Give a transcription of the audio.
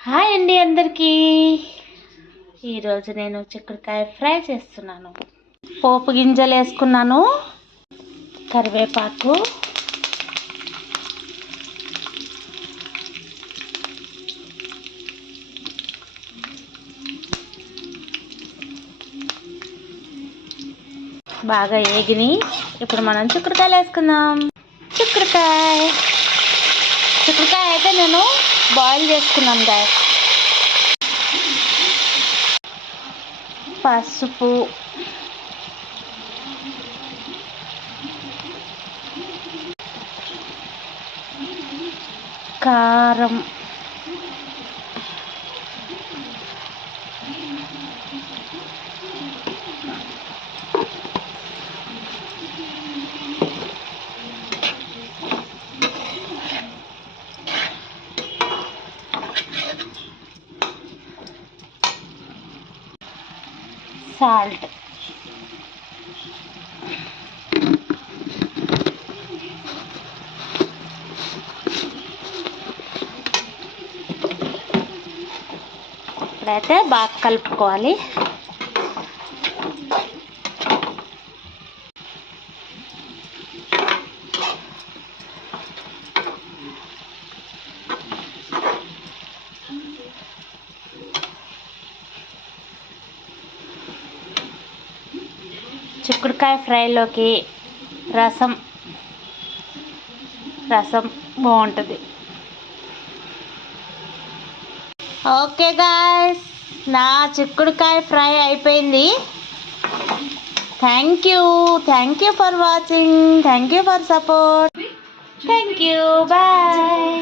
Hi అండి అందరికీ. ఈరోజు నేను చిక్కుడుకాయ ఫ్రై చేస్తున్నాను. పోపు గింజలు వేసుకున్నాను, కరివేపాకు, బాగా ఏగిని. ఇప్పుడు మనం చిక్కుడుకాయలు వేసుకుందాం. చిక్కుడుకాయ అయితే నేను బాయిల్ చేసుకున్నాను గాయస్. పసుపు, కారం, సాల్ట్, ఇప్పుడైతే బాగా కలుపుకోవాలి. చిక్కుడుకాయ ఫ్రైలోకి రసం బాగుంటుంది. ఓకే గాయ్స్, నా చిక్కుడుకాయ ఫ్రై అయిపోయింది. Thank you for watching. Thank you for support. Thank you. Bye.